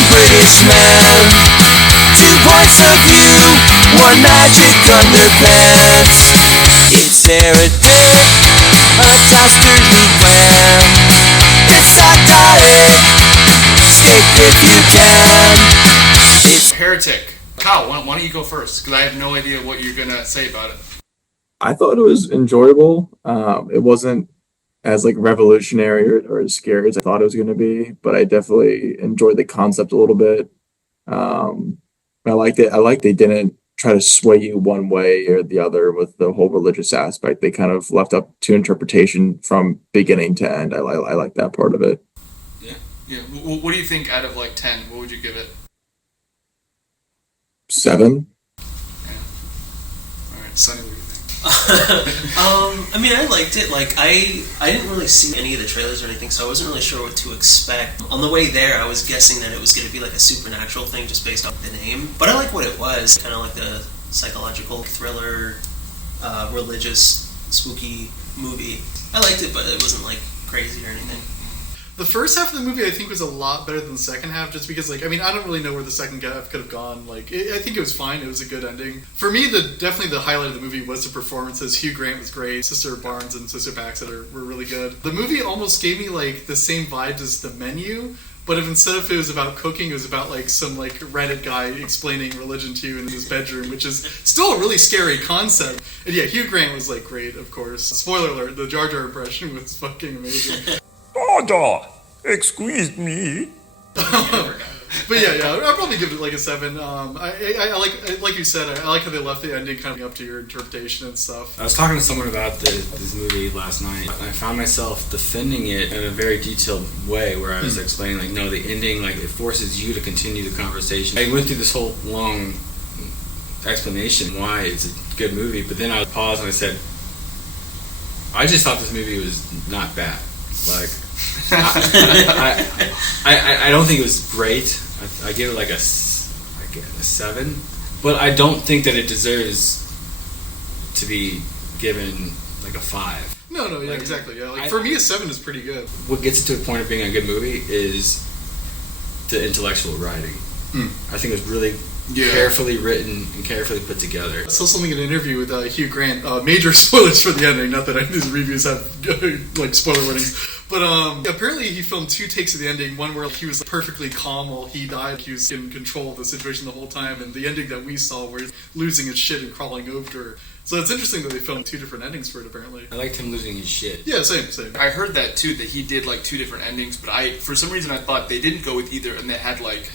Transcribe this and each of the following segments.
one British man. 2 points of view, one magic underpants. It's Heretic, a dastardly plan. It's satire, stick if you can. It's Heretic. Kyle, why don't you go first? Because I have no idea what you're gonna say about it. I thought it was enjoyable. It wasn't as like revolutionary or as scary as I thought it was going to be, but I definitely enjoyed the concept a little bit. I liked it. I like they didn't try to sway you one way or the other with the whole religious aspect. They kind of left up to interpretation from beginning to end. I like that part of it. Yeah. What do you think out of like 10? What would you give it? 7. Yeah. All right, Sonny, what do you think? I mean, I liked it. Like, I didn't really see any of the trailers or anything, so I wasn't really sure what to expect. On the way there, I was guessing that it was going to be like a supernatural thing just based off the name. But I like what it was. Kind of like a psychological thriller, religious, spooky movie. I liked it, but it wasn't like crazy or anything. The first half of the movie, I think, was a lot better than the second half, just because, like, I mean, I don't really know where the second half could have gone. Like, I think it was fine. It was a good ending. For me, definitely the highlight of the movie was the performances. Hugh Grant was great. Sister Barnes and Sister Baxter were really good. The movie almost gave me, like, the same vibes as The Menu, but if instead of it was about cooking, it was about, like, some, like, Reddit guy explaining religion to you in his bedroom, which is still a really scary concept. And yeah, Hugh Grant was, like, great, of course. Spoiler alert, the Jar Jar impression was fucking amazing. Order! Excuse me. But yeah, I'll probably give it like a 7. I like you said, I like how they left the ending kind of up to your interpretation and stuff. I was talking to someone about this movie last night, and I found myself defending it in a very detailed way, where I was explaining, like, no, the ending, like, it forces you to continue the conversation. I went through this whole long explanation why it's a good movie, but then I paused and I said, I just thought this movie was not bad. Like, I don't think it was great. I give it like a 7, but I don't think that it deserves to be given like a 5. No, yeah, like, exactly. Yeah, like for me, a 7 is pretty good. What gets it to the point of being a good movie is the intellectual writing. I think it was really carefully written and carefully put together. I saw something in an interview with Hugh Grant. Major spoilers for the ending. Not that his reviews have like spoiler warnings, but apparently he filmed 2 takes of the ending. One where he was perfectly calm while he died. He was in control of the situation the whole time, and the ending that we saw where he's losing his shit and crawling over to her. So it's interesting that they filmed 2 different endings for it, apparently. I liked him losing his shit. Yeah, same. I heard that too, that he did like 2 different endings, but for some reason I thought they didn't go with either, and they had like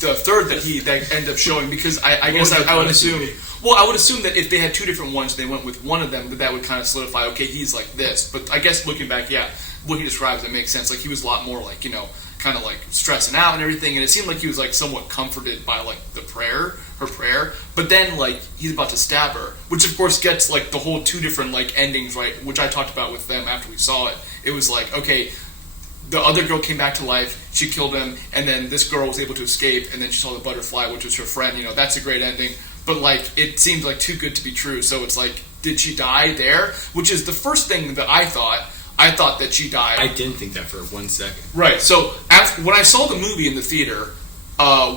the third that ended up showing, because I guess I would assume. Well, I would assume that if they had 2 different ones, they went with one of them, that would kind of solidify, okay, he's like this. But I guess looking back, yeah, what he describes, it makes sense. Like, he was a lot more like, you know, kind of like stressing out and everything, and it seemed like he was like somewhat comforted by like her prayer, but then like he's about to stab her, which of course gets like the whole 2 different like endings, right, which I talked about with them after we saw it. It was like, okay, the other girl came back to life, she killed him, and then this girl was able to escape, and then she saw the butterfly, which was her friend. You know, that's a great ending, but like it seems like too good to be true. So it's like, did she die there? Which is the first thing that I thought that she died. I didn't think that for 1 second. Right. So when I saw the movie in the theater,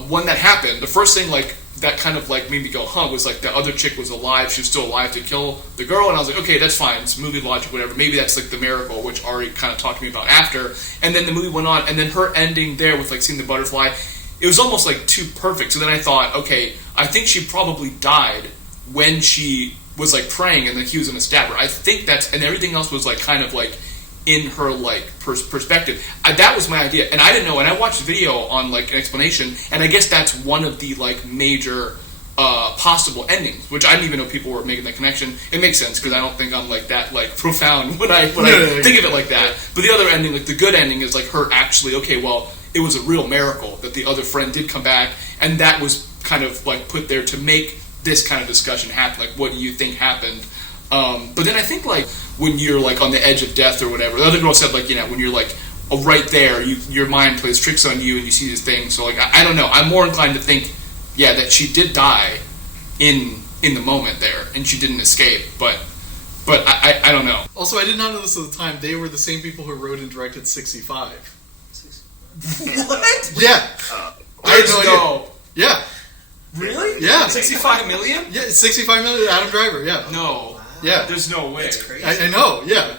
when that happened, the first thing like that kind of like made me go, was like the other chick was alive. She was still alive to kill the girl, and I was like, okay, that's fine. It's movie logic, whatever. Maybe that's like the miracle, which Ari kind of talked to me about after. And then the movie went on, and then her ending there with like seeing the butterfly, it was almost like too perfect. So then I thought, okay, I think she probably died when she was like praying, and then he was gonna stab her. I think that's, and everything else was like kind of like in her like perspective. That was my idea, and I didn't know. And I watched the video on like an explanation, and I guess that's one of the like major possible endings, which I didn't even know people were making that connection. It makes sense because I don't think I'm like that like profound when I think of it like that. But the other ending, like the good ending, is like her actually, okay, well, it was a real miracle that the other friend did come back, and that was kind of like put there to make this kind of discussion happen. Like, what do you think happened? But then I think like when you're like on the edge of death or whatever, the other girl said like, you know, when you're like right there, your mind plays tricks on you and you see these things. So like I don't know. I'm more inclined to think, yeah, that she did die in the moment there and she didn't escape. But I don't know. Also, I did not know this at the time. They were the same people who wrote and directed 65. What? Yeah. had There's no idea. Yeah. Really? Yeah. 65 million? Yeah, it's 65 million. Adam Driver. Yeah. No. Yeah. There's no way. That's crazy. I know. Yeah.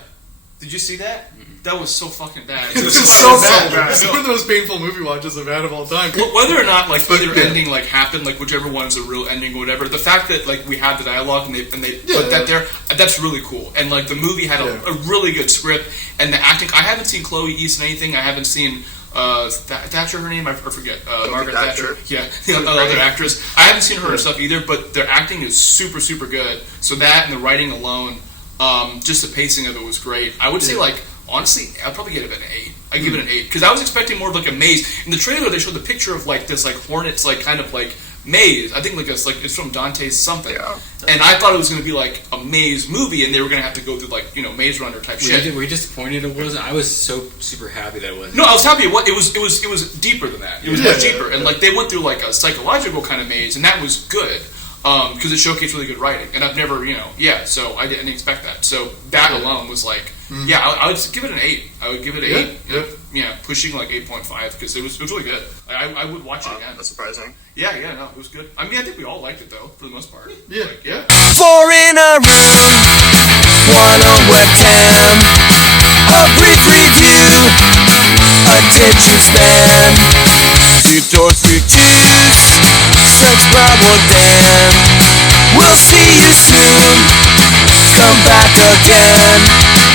Did you see that? That was so fucking bad. It was so fucking bad. It's No. one of the most painful movie watches I've had of all time. Whether or not like either yeah. ending like happened, like whichever one's a real ending or whatever, the fact that like we had the dialogue and they Yeah, put that there, that's really cool. And like the movie had a really good script and the acting. I haven't seen Chloe East in anything. I haven't seen Thatcher, her name I forget. Margaret Thatcher. Yeah, the other actress. I haven't seen her stuff either, but their acting is super super good. So that and the writing alone, just the pacing of it was great. I would say like. Honestly, I'd probably give it an 8. I'd give it an 8 because I was expecting more of like a maze. In the trailer, they showed the picture of like this like hornets like kind of like maze. I think it's from Dante's something. Yeah. And I thought it was going to be like a maze movie, and they were going to have to go through like Maze Runner type shit. Were you disappointed it wasn't? I was so super happy that it wasn't. No, I was happy. It was deeper than that. It was much deeper, and like they went through like a psychological kind of maze, and that was good. Because it showcased really good writing, and I've never, so I didn't expect that. So that alone was like, I would give it an 8. I would give it an 8. Yeah, pushing like 8.5 because it was really good. I would watch it again. That's surprising. Yeah, no, it was good. I mean, I think we all liked it though, for the most part. Yeah, like, yeah. 4 in a room, 1 on webcam, a brief review, attention span, 2 doors, 3 twos, SpongeBob or Dan. We'll see you soon, come back again.